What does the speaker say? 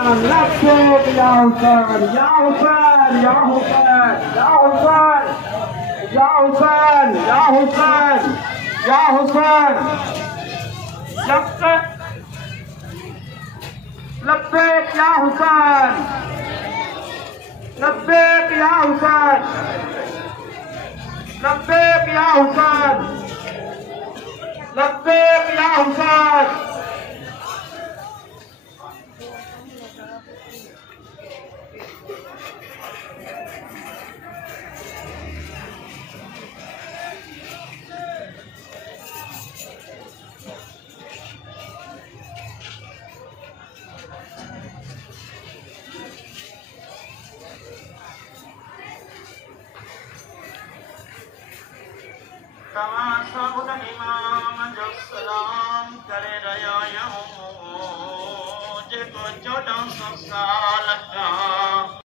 Lassig, ja Hussein, ja Hussein, ja Hussein, ja Hussein, ja Hussein, ja Hussein, ja Hussein, Labbek ya Hussein, Labbek ya Hussein, Labbek ya Hussein, Labbek ya Hussein. तमाशा इमाम जो सलाम करे रहा हूँ जो 1400 साल